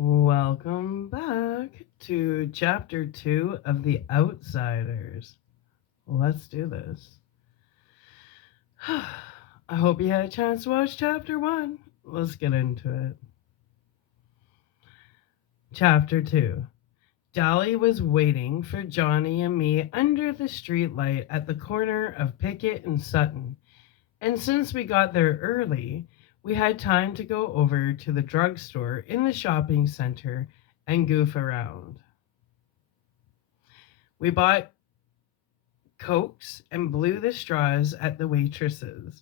Welcome back to chapter 2 of The Outsiders. Let's do this. I hope you had a chance to watch chapter 1. Let's get into it. Chapter 2. Dolly was waiting for Johnny and me under the street light at the corner of Pickett and Sutton. And since we got there early, we had time to go over to the drugstore in the shopping center and goof around. We bought Cokes and blew the straws at the waitresses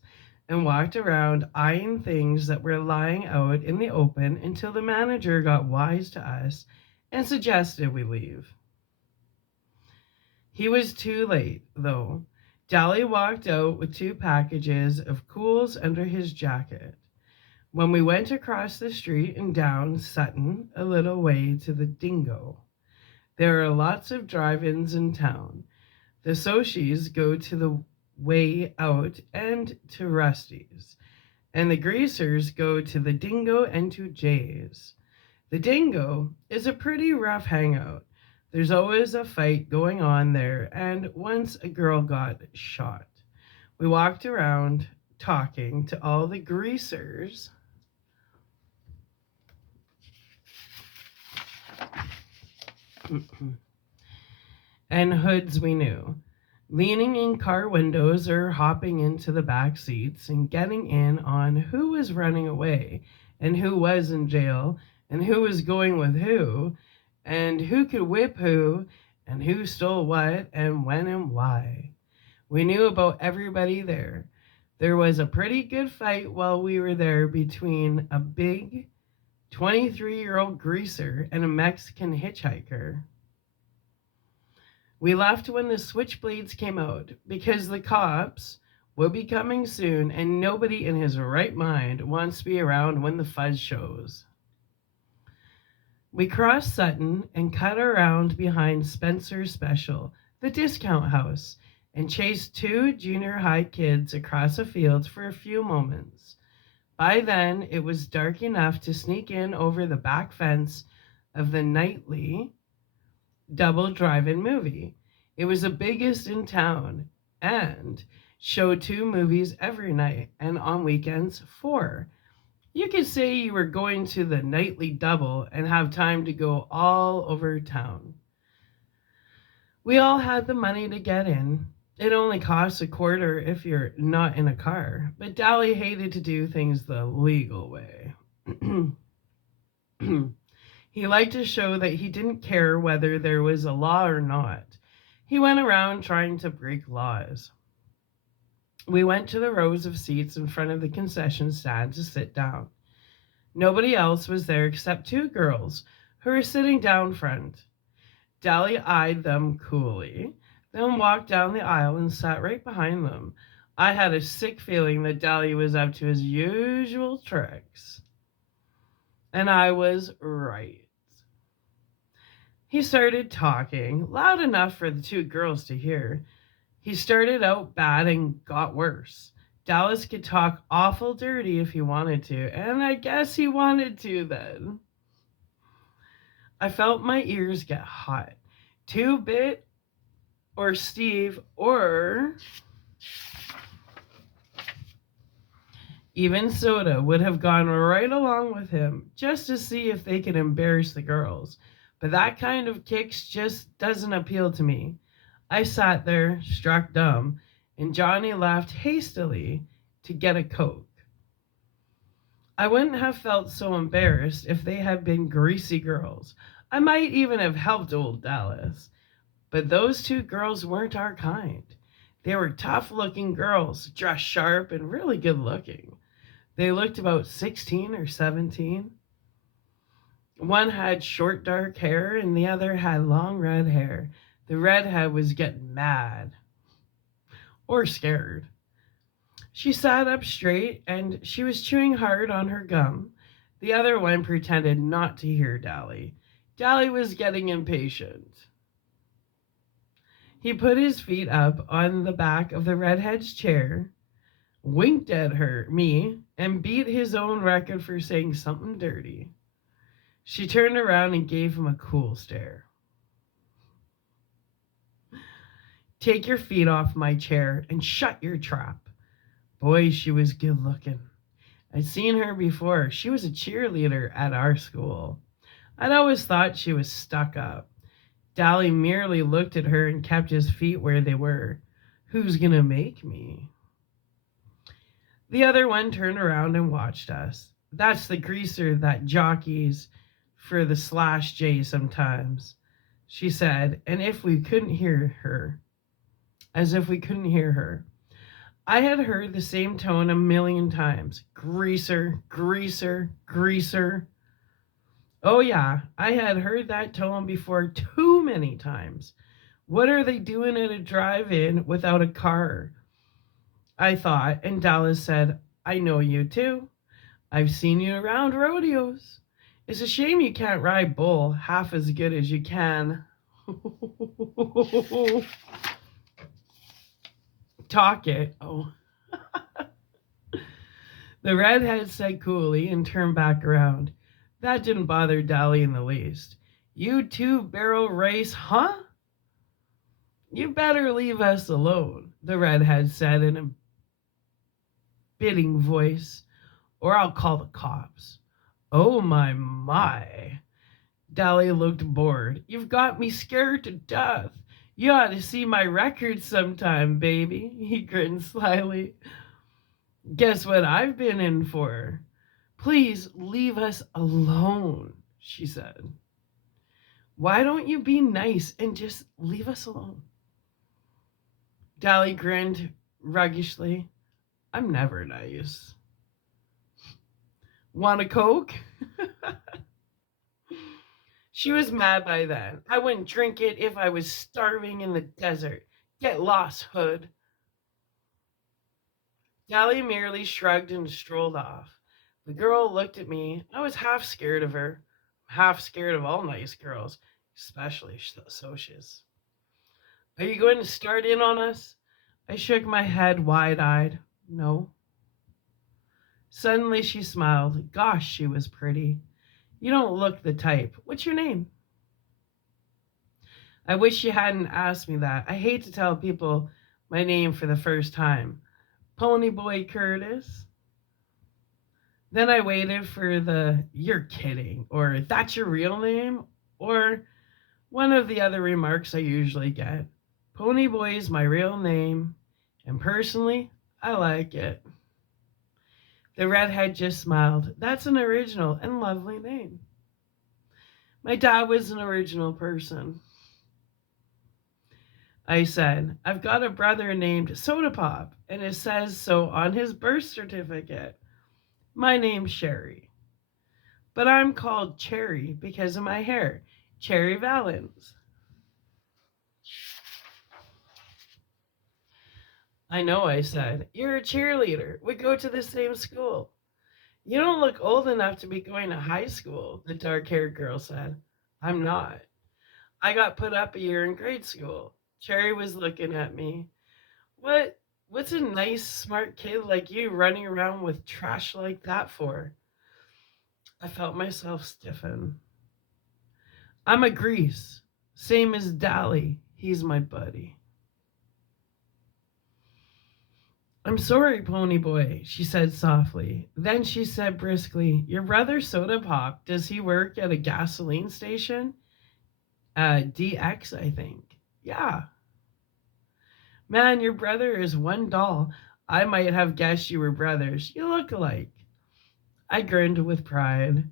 and walked around eyeing things that were lying out in the open until the manager got wise to us and suggested we leave. He was too late, though. Dolly walked out with 2 packages of Cools under his jacket. When we went across the street and down Sutton a little way to the Dingo, there are lots of drive-ins in town. The Soshis go to the Way Out and to Rusty's, and the Greasers go to the Dingo and to Jay's. The Dingo is a pretty rough hangout. There's always a fight going on there, and once a girl got shot. We walked around talking to all the Greasers and hoods we knew, leaning in car windows or hopping into the back seats and getting in on who was running away and who was in jail and who was going with who and who could whip who and who stole what and when and why. We knew about everybody there. There was a pretty good fight while we were there between a big 23-year-old greaser and a Mexican hitchhiker. We left when the switchblades came out because the cops will be coming soon and nobody in his right mind wants to be around when the fuzz shows. We crossed Sutton and cut around behind Spencer's Special, the discount house, and chased 2 junior high kids across a field for a few moments. By then, it was dark enough to sneak in over the back fence of the nightly double drive-in movie. It was the biggest in town and showed 2 movies every night, and on weekends 4. You could say you were going to the nightly double and have time to go all over town. We all had the money to get in. It only costs a quarter if you're not in a car, but Dolly hated to do things the legal way. He liked to show that he didn't care whether there was a law or not. He went around trying to break laws. We went to the rows of seats in front of the concession stand to sit down. Nobody else was there except 2 girls who were sitting down front. Dolly eyed them coolly, then walked down the aisle and sat right behind them. I had a sick feeling that Dolly was up to his usual tricks. And I was right. He started talking, loud enough for the 2 girls to hear. He started out bad and got worse. Dallas could talk awful dirty if he wanted to, and I guess he wanted to then. I felt my ears get hot. 2-Bit or Steve or even Soda would have gone right along with him just to see if they could embarrass the girls. But that kind of kicks just doesn't appeal to me. I sat there, struck dumb, and Johnny left hastily to get a Coke. I wouldn't have felt so embarrassed if they had been greasy girls. I might even have helped old Dallas. But those 2 girls weren't our kind. They were tough-looking girls, dressed sharp and really good-looking. They looked about 16 or 17. One had short dark hair and the other had long red hair. The redhead was getting mad. Or scared. She sat up straight and she was chewing hard on her gum. The other one pretended not to hear Dolly. Dolly was getting impatient. He put his feet up on the back of the redhead's chair, winked at me, and beat his own record for saying something dirty. She turned around and gave him a cool stare. Take your feet off my chair and shut your trap. Boy, she was good looking. I'd seen her before. She was a cheerleader at our school. I'd always thought she was stuck up. Dally merely looked at her and kept his feet where they were. Who's gonna make me? The other one turned around and watched us. That's the greaser that jockeys for the Slash J sometimes, she said, and if we couldn't hear her, as if we couldn't hear her. I had heard the same tone a million times. Greaser, greaser, greaser. Oh, yeah, I had heard that tone before too many times. What are they doing at a drive in without a car? I thought, and Dallas said, I know you too. I've seen you around rodeos. It's a shame you can't ride bull half as good as you can. Talk it. Oh. The redhead said coolly and turned back around. That didn't bother Dally in the least. You two barrel race, huh? You better leave us alone, the redhead said in a bidding voice, or I'll call the cops. Oh my. Dally looked bored. You've got me scared to death. You ought to see my record sometime, baby. He grinned slyly. Guess what I've been in for? Please leave us alone, she said. Why don't you be nice and just leave us alone? Dally grinned ruggishly. I'm never nice. Want a Coke? She was mad by then. I wouldn't drink it if I was starving in the desert. Get lost, hood. Dally merely shrugged and strolled off. The girl looked at me. I was half scared of her. Half scared of all nice girls, especially socias. Are you going to start in on us? I shook my head wide-eyed. No. Suddenly she smiled. Gosh, she was pretty. You don't look the type. What's your name? I wish you hadn't asked me that. I hate to tell people my name for the first time. Ponyboy Curtis. Then I waited for the you're kidding, or that's your real name, or one of the other remarks I usually get. Ponyboy is my real name, and personally, I like it. The redhead just smiled. That's an original and lovely name. My dad was an original person. I said, I've got a brother named Soda Pop, and it says so on his birth certificate. My name's Sherry. But I'm called Cherry because of my hair. Cherry Valens. I know, I said. You're a cheerleader. We go to the same school. You don't look old enough to be going to high school, the dark-haired girl said. I'm not. I got put up a year in grade school. Cherry was looking at me. What's a nice, smart kid like you running around with trash like that for? I felt myself stiffen. I'm a grease. Same as Dally. He's my buddy. I'm sorry, Ponyboy, she said softly. Then she said briskly, your brother Soda Pop, does he work at a gasoline station? DX, I think. Yeah. Man, your brother is one doll. I might have guessed you were brothers. You look alike. I grinned with pride.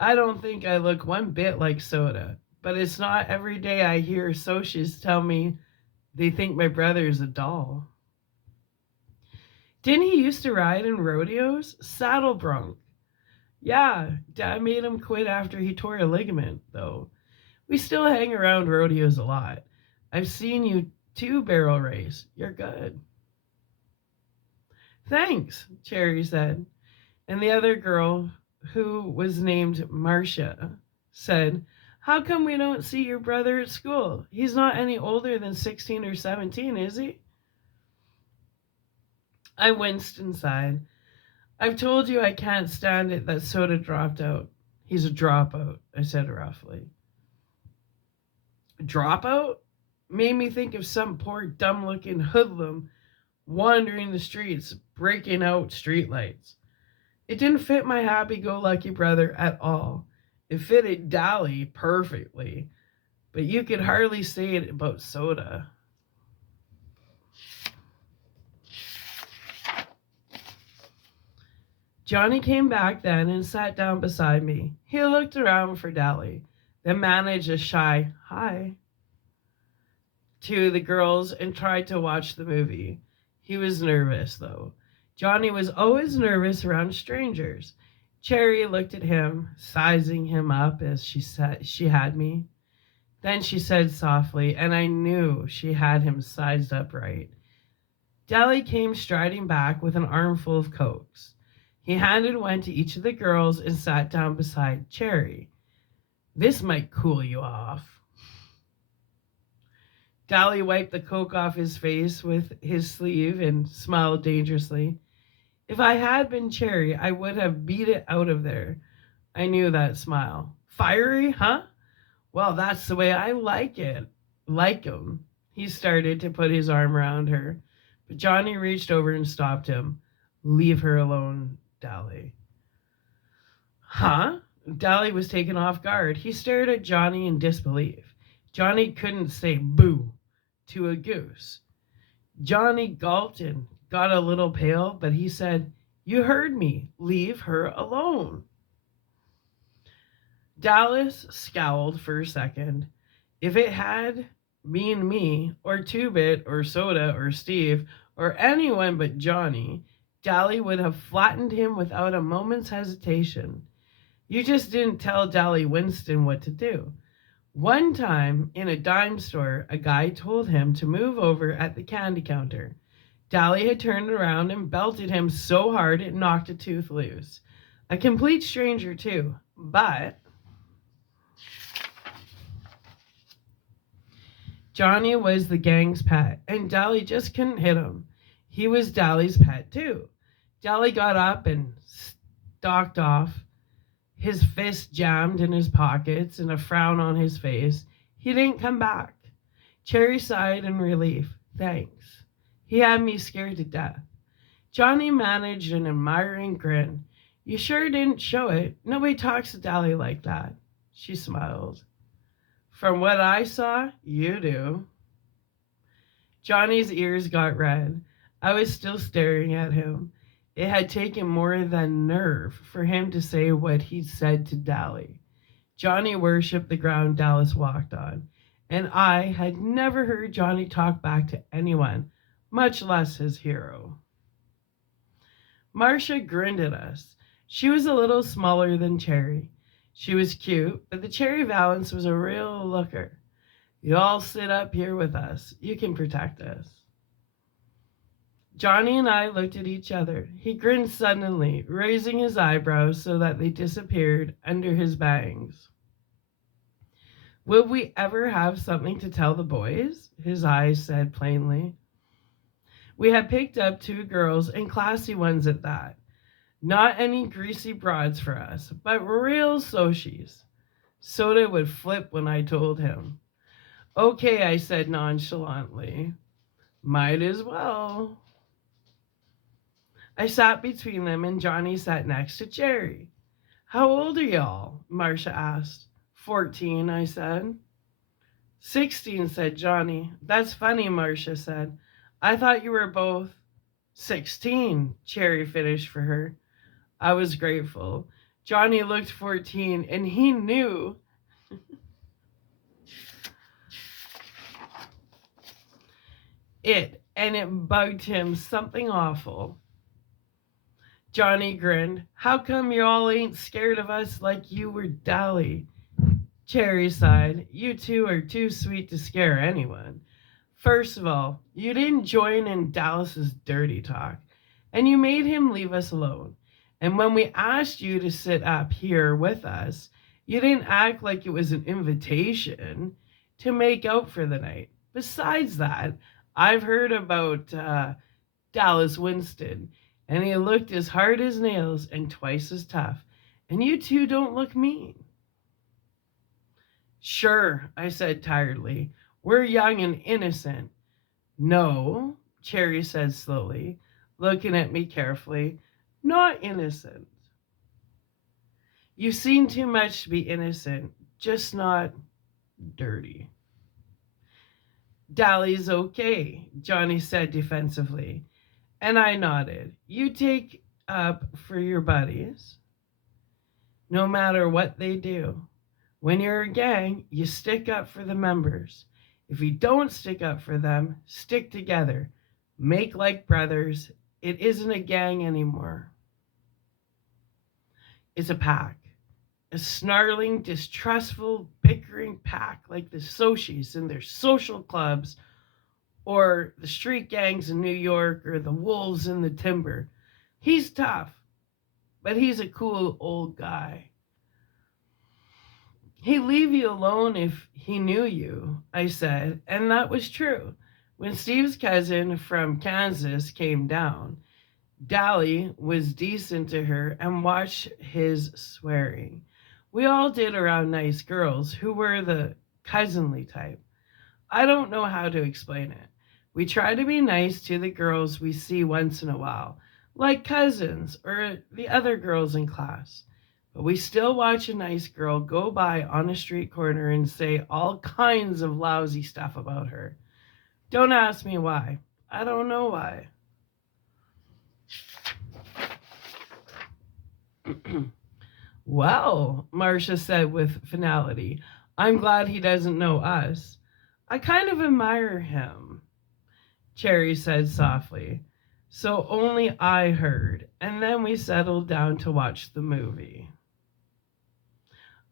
I don't think I look one bit like Soda, but it's not every day I hear socias tell me they think my brother is a doll. Didn't he used to ride in rodeos? Saddle bronc. Yeah, Dad made him quit after he tore a ligament, though. We still hang around rodeos a lot. I've seen you two barrel race. You're good. Thanks, Cherry said. And the other girl, who was named Marcia, said, how come we don't see your brother at school? He's not any older than 16 or 17, is he? I winced and sighed. I've told you I can't stand it that Soda dropped out. He's a dropout, I said roughly. Dropout? Made me think of some poor dumb looking hoodlum wandering the streets, breaking out streetlights. It didn't fit my happy go lucky brother at all. It fitted Dolly perfectly, but you could hardly say it about Soda. Johnny came back then and sat down beside me. He looked around for Dolly, then managed a shy hi to the girls and tried to watch the movie. He was nervous, though. Johnny was always nervous around strangers. Cherry looked at him, sizing him up as she said she had me. Then she said softly, and I knew she had him sized up right. Dolly came striding back with an armful of cokes. He handed one to each of the girls and sat down beside Cherry. This might cool you off. Dolly wiped the coke off his face with his sleeve and smiled dangerously. If I had been Cherry, I would have beat it out of there. I knew that smile. Fiery, huh? Well, that's the way I like it. Like him. He started to put his arm around her, but Johnny reached over and stopped him. Leave her alone, Dolly. Huh? Dolly was taken off guard. He stared at Johnny in disbelief. Johnny couldn't say boo to a goose. Johnny gulped and got a little pale, but he said, You heard me. Leave her alone. Dallas scowled for a second. If it had been me, or Two Bit, or Soda, or Steve, or anyone but Johnny, Dolly would have flattened him without a moment's hesitation. You just didn't tell Dolly Winston what to do. One time, in a dime store, a guy told him to move over at the candy counter. Dolly had turned around and belted him so hard it knocked a tooth loose. A complete stranger, too, but Johnny was the gang's pet, and Dolly just couldn't hit him. He was Dolly's pet, too. Dolly got up and stalked off, his fists jammed in his pockets and a frown on his face. He didn't come back. Cherry sighed in relief. Thanks. He had me scared to death. Johnny managed an admiring grin. You sure didn't show it. Nobody talks to Dolly like that. She smiled. From what I saw, you do. Johnny's ears got red. I was still staring at him. It had taken more than nerve for him to say what he'd said to Dolly. Johnny worshipped the ground Dallas walked on, and I had never heard Johnny talk back to anyone, much less his hero. Marcia grinned at us. She was a little smaller than Cherry. She was cute, but the Cherry Valance was a real looker. You all sit up here with us. You can protect us. Johnny and I looked at each other. He grinned suddenly, raising his eyebrows so that they disappeared under his bangs. Will we ever have something to tell the boys? His eyes said plainly. We had picked up 2 girls, and classy ones at that. Not any greasy broads for us, but real Sochies. Soda would flip when I told him. Okay, I said nonchalantly. Might as well. I sat between them, and Johnny sat next to Cherry. How old are y'all? Marcia asked. 14, I said. 16, said Johnny. That's funny, Marcia said. I thought you were both 16, Cherry finished for her. I was grateful. Johnny looked 14, and he knew. And it bugged him something awful. Johnny grinned. How come you all ain't scared of us like you were Dolly? Cherry sighed. You two are too sweet to scare anyone. First of all, you didn't join in Dallas's dirty talk, and you made him leave us alone. And when we asked you to sit up here with us, you didn't act like it was an invitation to make out for the night. Besides that, I've heard about Dallas Winston, and he looked as hard as nails and twice as tough. And you two don't look mean. Sure, I said tiredly. We're young and innocent. No, Cherry said slowly, looking at me carefully. Not innocent. You've seen too much to be innocent, just not dirty. Dally's okay, Johnny said defensively, and I nodded. You take up for your buddies, no matter what they do. When you're a gang, you stick up for the members. If you don't stick up for them, stick together. Make like brothers. It isn't a gang anymore. It's a pack. A snarling, distrustful, bickering pack like the Sochies in their social clubs, or the street gangs in New York, or the wolves in the timber. He's tough, but he's a cool old guy. He'd leave you alone if he knew you, I said, and that was true. When Steve's cousin from Kansas came down, Dally was decent to her and watched his swearing. We all did around nice girls who were the cousinly type. I don't know how to explain it. We try to be nice to the girls we see once in a while, like cousins or the other girls in class. But we still watch a nice girl go by on a street corner and say all kinds of lousy stuff about her. Don't ask me why. I don't know why. Well, Marcia said with finality, I'm glad he doesn't know us. I kind of admire him, Cherry said softly. So only I heard, and then we settled down to watch the movie.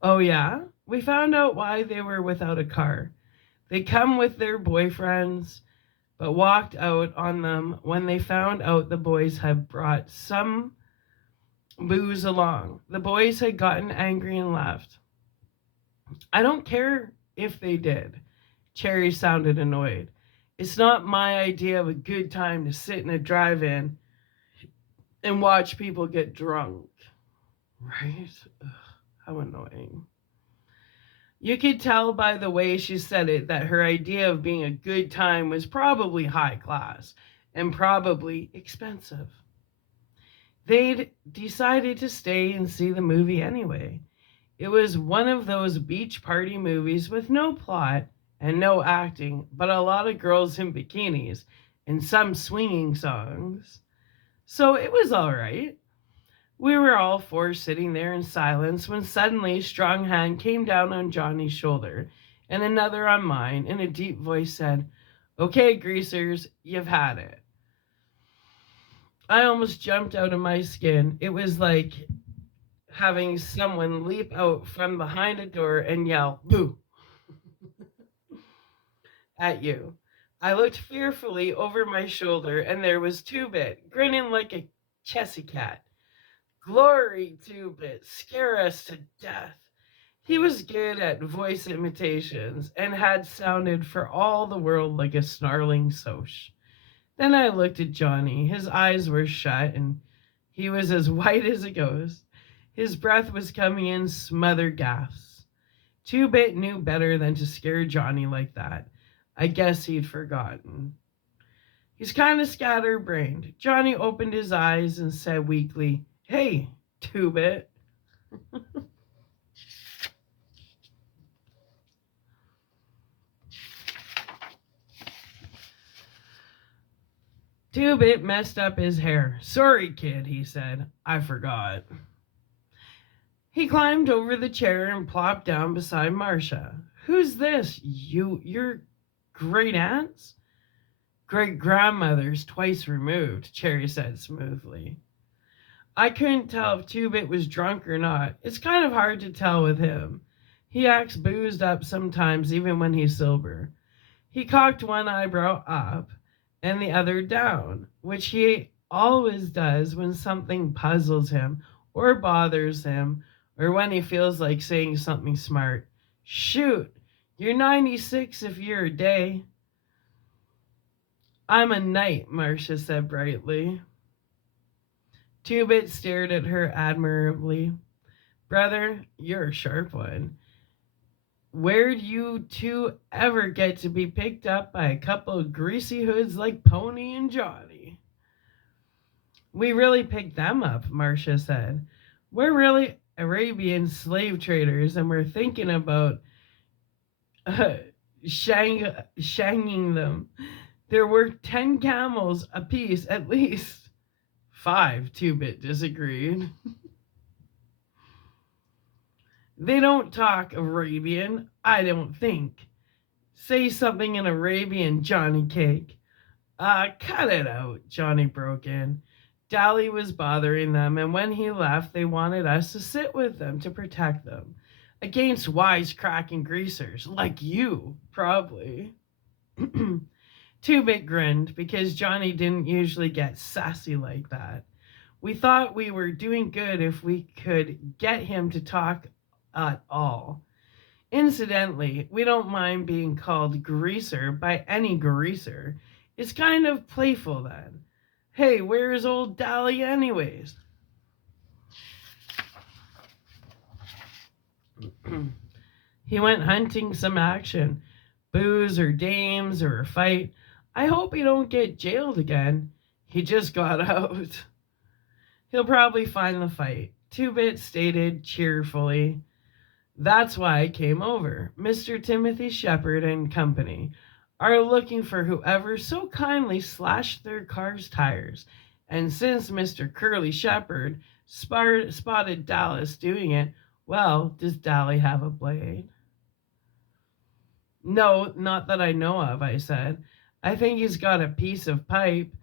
Oh, yeah? We found out why they were without a car. They come with their boyfriends, but walked out on them when they found out the boys had brought some booze along. The boys had gotten angry and left. I don't care if they did. Cherry sounded annoyed. It's not my idea of a good time to sit in a drive-in and watch people get drunk. Right? Ugh, how annoying. You could tell by the way she said it that her idea of being a good time was probably high class and probably expensive. They'd decided to stay and see the movie anyway. It was one of those beach party movies with no plot and no acting, but a lot of girls in bikinis and some swinging songs. So it was all right. We were all four sitting there in silence when suddenly a strong hand came down on Johnny's shoulder and another on mine, and a deep voice said, Okay, greasers, you've had it. I almost jumped out of my skin. It was like having someone leap out from behind a door and yell, Boo! At you. I looked fearfully over my shoulder, and there was Two Bit, grinning like a chessy cat. Glory, Two Bit, scare us to death. He was good at voice imitations and had sounded for all the world like a snarling Soch. Then I looked at Johnny. His eyes were shut and he was as white as a ghost. His breath was coming in smothered gasps. Two Bit knew better than to scare Johnny like that. I guess he'd forgotten. He's kind of scatterbrained. Johnny opened his eyes and said weakly, Hey, Two Bit. Two Bit messed up his hair. Sorry, kid, he said. I forgot. He climbed over the chair and plopped down beside Marcia. Who's this? Your great aunts? Great grandmothers twice removed, Cherry said smoothly. I couldn't tell if Two Bit was drunk or not. It's kind of hard to tell with him. He acts boozed up sometimes, even when he's sober. He cocked one eyebrow up and the other down, which he always does when something puzzles him or bothers him or when he feels like saying something smart. Shoot, you're 96 if you're a day. I'm a knight, Marcia said brightly. Two Bit stared at her admirably. Brother, you're a sharp one. Where'd you two ever get to be picked up by a couple of greasy hoods like Pony and Johnny? We really picked them up, Marcia said. We're really Arabian slave traders, and we're thinking about uh, shanging them. There were 10 camels apiece, at least. 5, Two-Bit disagreed. They don't talk Arabian, I don't think. Say something in Arabian, Johnny Cake. Cut it out, Johnny broke in. Dolly was bothering them, and when he left, they wanted us to sit with them to protect them against wisecracking greasers like you, probably. Two-Bit grinned because Johnny didn't usually get sassy like that. We thought we were doing good if we could get him to talk at all. Incidentally, we don't mind being called greaser by any greaser. It's kind of playful then. Hey, where's old Dolly anyways? He went hunting some action. Booze or dames or a fight. I hope he don't get jailed again. He just got out. He'll probably find the fight, Two-Bit stated cheerfully. That's why I came over. Mr. Timothy Shepard and company are looking for whoever so kindly slashed their car's tires. And since Mr. Curly Shepard spotted Dallas doing it, well, does Dolly have a blade? No, not that I know of, I said. I think he's got a piece of pipe,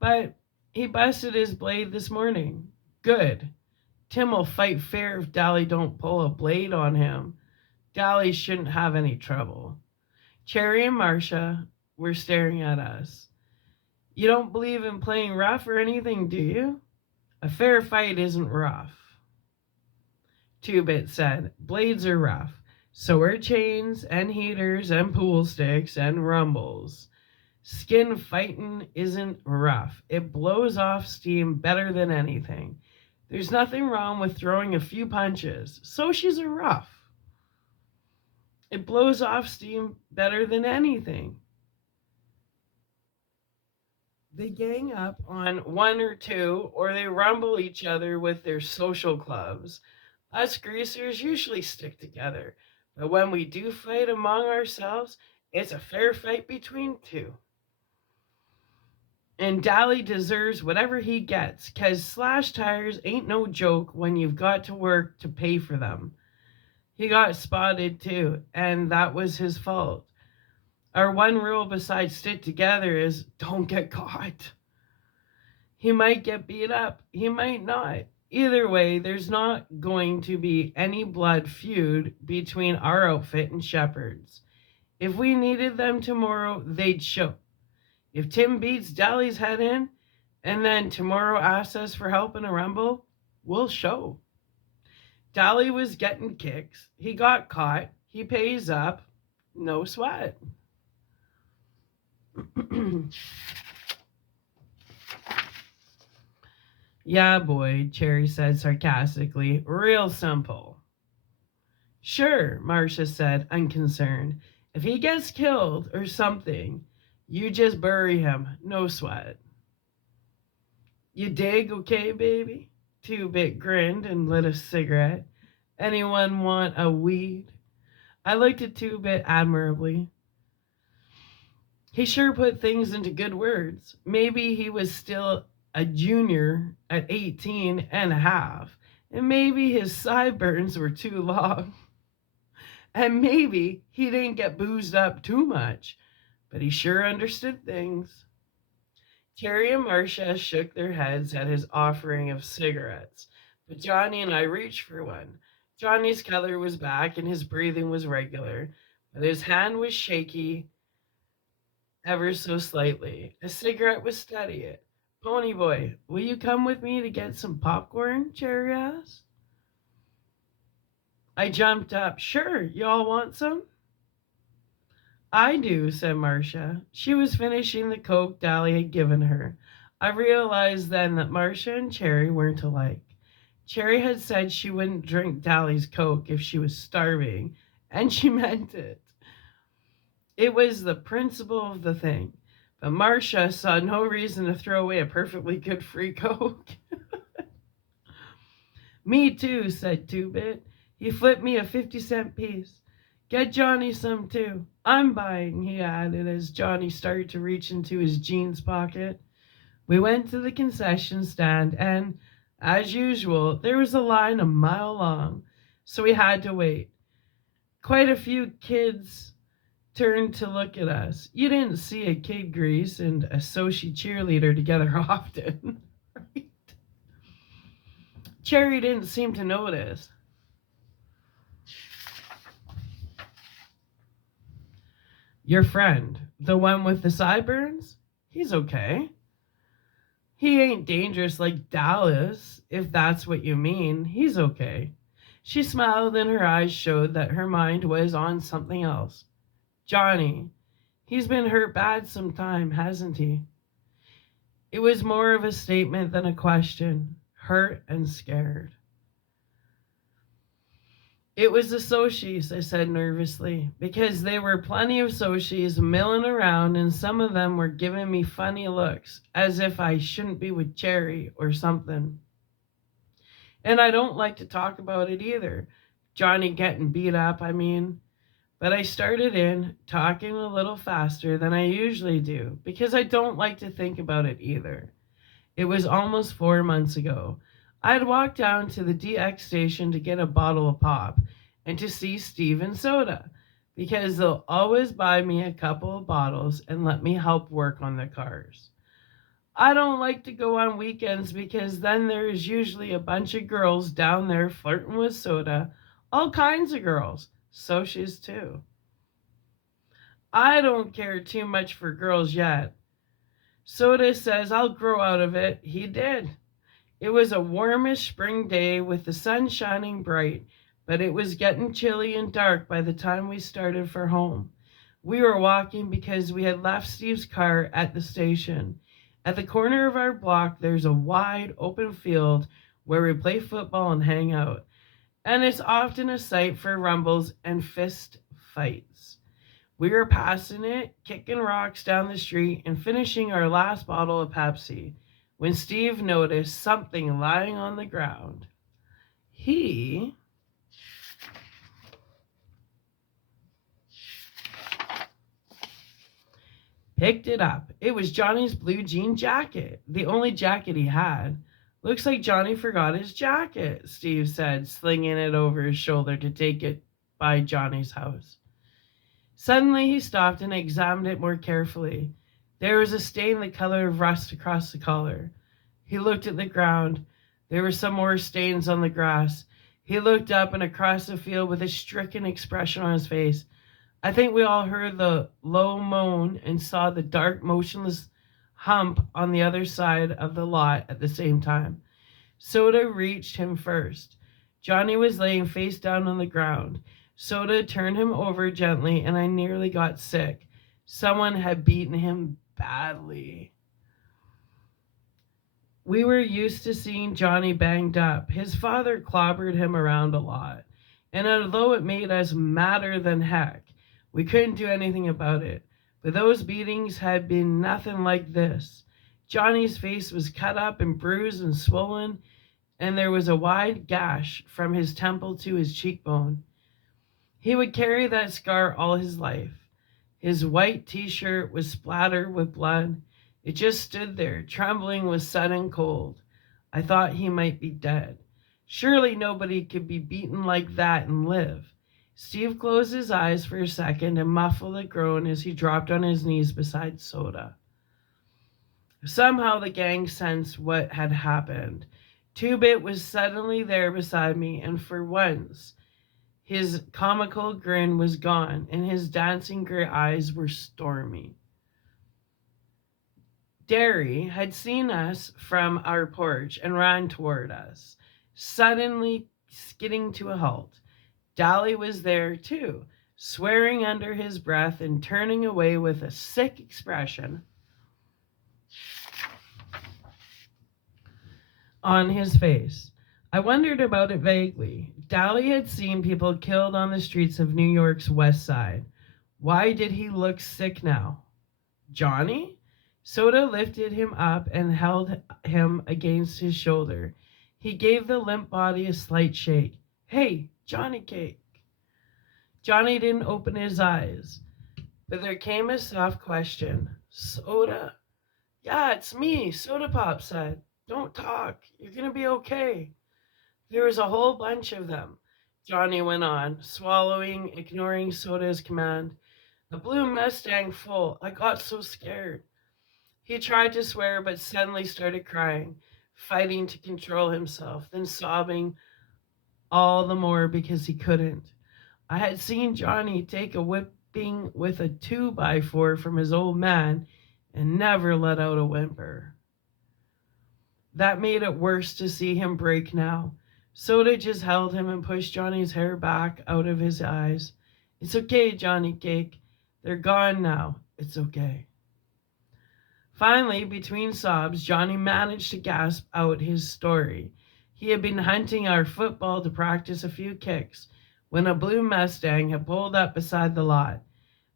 but he busted his blade this morning. Good. Tim will fight fair if Dolly don't pull a blade on him. Dolly shouldn't have any trouble. Cherry and Marcia were staring at us. You don't believe in playing rough or anything, do you? A fair fight isn't rough. Two-Bit said, blades are rough. So are chains and heaters and pool sticks and rumbles. Skin fighting isn't rough. It blows off steam better than anything. There's nothing wrong with throwing a few punches. Soshis are rough. It blows off steam better than anything. They gang up on one or two, or they rumble each other with their social clubs. Us greasers usually stick together, but when we do fight among ourselves, it's a fair fight between two. And Dolly deserves whatever he gets, 'cause slash tires ain't no joke when you've got to work to pay for them. He got spotted too, and that was his fault. Our one rule besides stick together is don't get caught. He might get beat up, he might not. Either way, there's not going to be any blood feud between our outfit and Shepard's. If we needed them tomorrow, they'd show. If Tim beats Dolly's head in, and then tomorrow asks us for help in a rumble, we'll show. Dolly was getting kicks. He got caught. He pays up. No sweat. Yeah, boy, Cherry said sarcastically. Real simple. Sure, Marcia said, unconcerned. If he gets killed or something, you just bury him. No sweat. You dig, okay, baby? Two-Bit grinned and lit a cigarette. Anyone want a weed? I looked at Two-Bit admirably. He sure put things into good words. Maybe he was still a junior at 18 and a half, and maybe his sideburns were too long, and maybe he didn't get boozed up too much, but he sure understood things. Terry and Marcia shook their heads at his offering of cigarettes, but Johnny and I reached for one. Johnny's color was back and his breathing was regular, but his hand was shaky ever so slightly. A cigarette would steady it. Pony boy, will you come with me to get some popcorn? Cherry asked. I jumped up. Sure, y'all want some? I do, said Marcia. She was finishing the Coke Dolly had given her. I realized then that Marcia and Cherry weren't alike. Cherry had said she wouldn't drink Dally's Coke if she was starving, and she meant it. It was the principle of the thing. But Marcia saw no reason to throw away a perfectly good free Coke. Me too, said Two-Bit. He flipped me a 50-cent piece. Get Johnny some too. I'm buying, he added as Johnny started to reach into his jeans pocket. We went to the concession stand and, as usual, there was a line a mile long, so we had to wait. Quite a few kids turned to look at us. You didn't see a Kid Grease and a Sochi cheerleader together often, right? Cherry didn't seem to notice. Your friend, the one with the sideburns? He's okay. He ain't dangerous like Dallas, if that's what you mean. He's okay. She smiled and her eyes showed that her mind was on something else. Johnny, he's been hurt bad some time, hasn't he? It was more of a statement than a question, hurt and scared. It was the Sochis, I said nervously, because there were plenty of Sochis milling around and some of them were giving me funny looks, as if I shouldn't be with Cherry or something. And I don't like to talk about it either. Johnny getting beat up, I mean. But I started in, talking a little faster than I usually do, because I don't like to think about it either. It was almost 4 months ago. I'd walked down to the DX station to get a bottle of pop and to see Steve and Soda, because they'll always buy me a couple of bottles and let me help work on their cars. I don't like to go on weekends because then there is usually a bunch of girls down there flirting with Soda, all kinds of girls, Sochis too. I don't care too much for girls yet. Soda says I'll grow out of it. He did. It was a warmish spring day with the sun shining bright, but it was getting chilly and dark by the time we started for home. We were walking because we had left Steve's car at the station. At the corner of our block, there's a wide open field where we play football and hang out, and it's often a site for rumbles and fist fights. We were passing it, kicking rocks down the street, and finishing our last bottle of Pepsi when Steve noticed something lying on the ground. He picked it up. It was Johnny's blue jean jacket, the only jacket he had. Looks like Johnny forgot his jacket, Steve said, slinging it over his shoulder to take it by Johnny's house. Suddenly he stopped and examined it more carefully. There was a stain the color of rust across the collar. He looked at the ground. There were some more stains on the grass. He looked up and across the field with a stricken expression on his face. I think we all heard the low moan and saw the dark, motionless hump on the other side of the lot at the same time. Soda reached him first. Johnny was laying face down on the ground. Soda turned him over gently, and I nearly got sick. Someone had beaten him badly. We were used to seeing Johnny banged up. His father clobbered him around a lot. And although it made us madder than heck, we couldn't do anything about it. But those beatings had been nothing like this. Johnny's face was cut up and bruised and swollen, and there was a wide gash from his temple to his cheekbone. He would carry that scar all his life. His white t-shirt was splattered with blood. It just stood there, trembling with sudden cold. I thought he might be dead. Surely nobody could be beaten like that and live. Steve closed his eyes for a second and muffled a groan as he dropped on his knees beside Soda. Somehow the gang sensed what had happened. Two-Bit was suddenly there beside me, and for once, his comical grin was gone, and his dancing gray eyes were stormy. Derry had seen us from our porch and ran toward us, suddenly skidding to a halt. Dally was there too, swearing under his breath and turning away with a sick expression on his face. I wondered about it vaguely. Dally had seen people killed on the streets of New York's West Side. Why did he look sick now? Johnny? Soda lifted him up and held him against his shoulder. He gave the limp body a slight shake. Hey, Johnny Cake. Johnny didn't open his eyes, but there came a soft question. Soda? Yeah, it's me, Soda Pop said. Don't talk. You're going to be okay. There was a whole bunch of them, Johnny went on, swallowing, ignoring Soda's command. The blue Mustang full. I got so scared. He tried to swear, but suddenly started crying, fighting to control himself, then sobbing all the more because he couldn't. I had seen Johnny take a whipping with a 2x4 from his old man and never let out a whimper. That made it worse to see him break now. Soda just held him and pushed Johnny's hair back out of his eyes. It's okay, Johnny Cake. They're gone now. It's okay. Finally, between sobs, Johnny managed to gasp out his story. He had been hunting our football to practice a few kicks when a blue Mustang had pulled up beside the lot.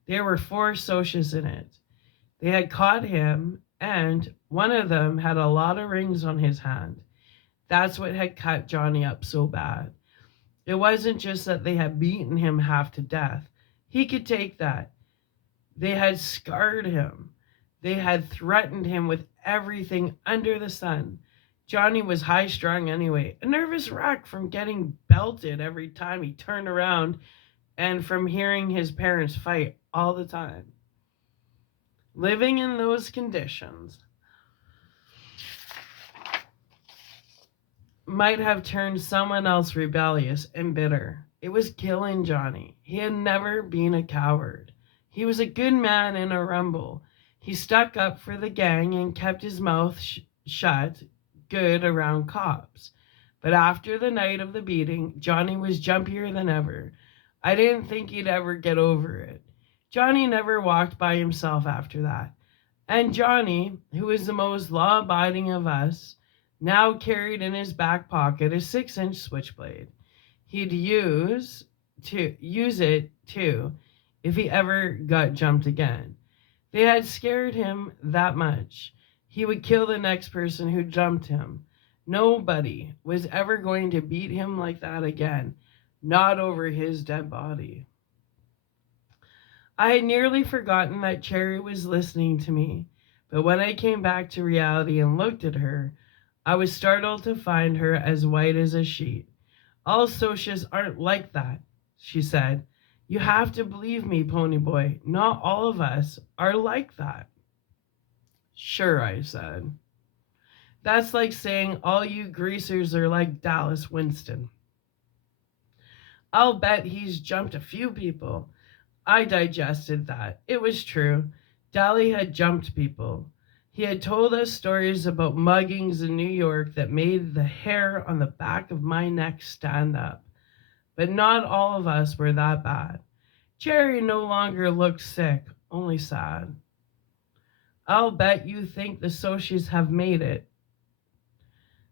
There were 4 Socias in it. They had caught him, and one of them had a lot of rings on his hand. That's what had cut Johnny up so bad. It wasn't just that they had beaten him half to death. He could take that. They had scarred him. They had threatened him with everything under the sun. Johnny was high-strung anyway, a nervous wreck from getting belted every time he turned around and from hearing his parents fight all the time. Living in those conditions might have turned someone else rebellious and bitter. It was killing Johnny. He had never been a coward. He was a good man in a rumble. He stuck up for the gang and kept his mouth shut good around cops. But after the night of the beating, Johnny was jumpier than ever. I didn't think he'd ever get over it. Johnny never walked by himself after that. And Johnny, who was the most law-abiding of us, now carried in his back pocket a 6-inch switchblade. He'd use it too if he ever got jumped again. They had scared him that much. He would kill the next person who jumped him. Nobody was ever going to beat him like that again, not over his dead body. I had nearly forgotten that Cherry was listening to me, but when I came back to reality and looked at her, I was startled to find her as white as a sheet. All Socias aren't like that, she said. You have to believe me, Ponyboy. Not all of us are like that. Sure, I said. That's like saying all you greasers are like Dallas Winston. I'll bet he's jumped a few people. I digested that. It was true. Dally had jumped people. He had told us stories about muggings in New York that made the hair on the back of my neck stand up. But not all of us were that bad. Cherry no longer looked sick, only sad. I'll bet you think the Socias have made it.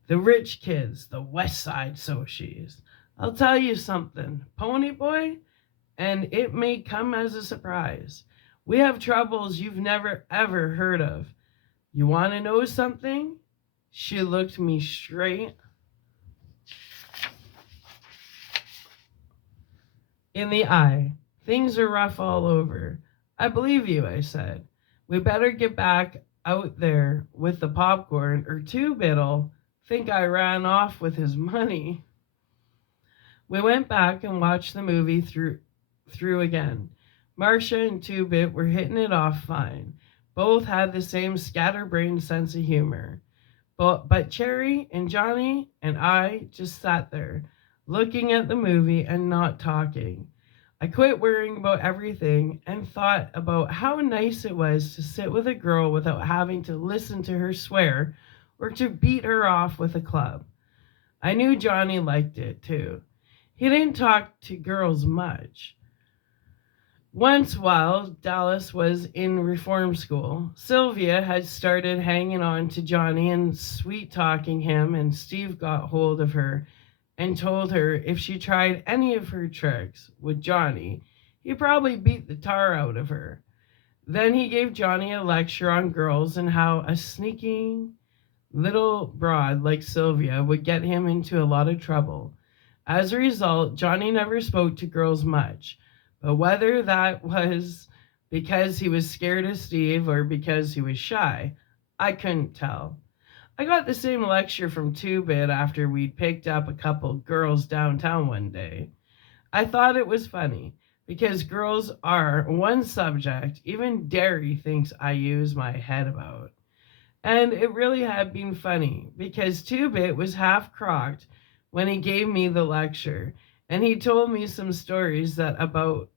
The rich kids, the West Side Socias. I'll tell you something, Ponyboy, and it may come as a surprise. We have troubles you've never ever heard of. You want to know something? She looked me straight in the eye. Things are rough all over. I believe you, I said. We better get back out there with the popcorn or Two-Bit'll think I ran off with his money. We went back and watched the movie through again. Marcia and Two-Bit were hitting it off fine. Both had the same scatterbrained sense of humor. But Cherry and Johnny and I just sat there, looking at the movie and not talking. I quit worrying about everything and thought about how nice it was to sit with a girl without having to listen to her swear or to beat her off with a club. I knew Johnny liked it too. He didn't talk to girls much, Once, while Dallas was in reform school, Sylvia had started hanging on to Johnny and sweet talking him, and Steve got hold of her and told her if she tried any of her tricks with Johnny, he'd probably beat the tar out of her. Then he gave Johnny a lecture on girls and how a sneaking little broad like Sylvia would get him into a lot of trouble. As a result, Johnny never spoke to girls much, but whether that was because he was scared of Steve or because he was shy, I couldn't tell. I got the same lecture from Two Bit after we'd picked up a couple girls downtown one day. I thought it was funny because girls are one subject even Derry thinks I use my head about. And it really had been funny because Two Bit was half crocked when he gave me the lecture, and he told me some stories that about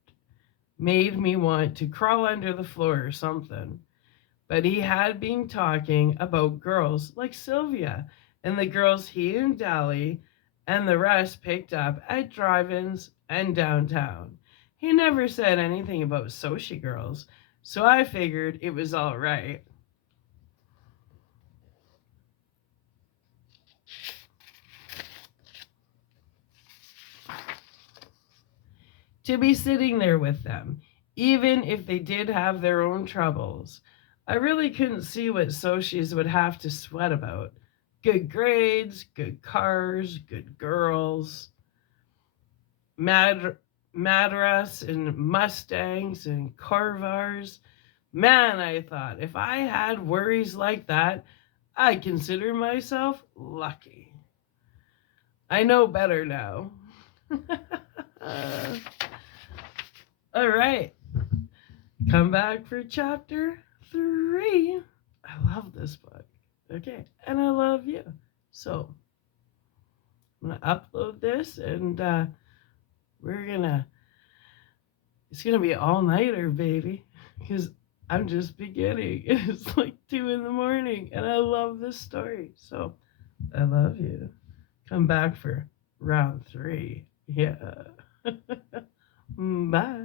made me want to crawl under the floor or something. But he had been talking about girls like Sylvia and the girls he and Dally and the rest picked up at drive-ins and downtown. He never said anything about Sochi girls, so I figured it was all right. To be sitting there with them, even if they did have their own troubles. I really couldn't see what Sochies would have to sweat about. Good grades, good cars, good girls, Mad- Madras and Mustangs and Carvars. Man, I thought, if I had worries like that, I'd consider myself lucky. I know better now. All right. Come back for chapter 3. I love this book. Okay. And I love you. So I'm going to upload this and we're going to, it's going to be all nighter, baby. Because I'm just beginning. It's like 2 in the morning and I love this story. So I love you. Come back for round 3. Yeah. Bye.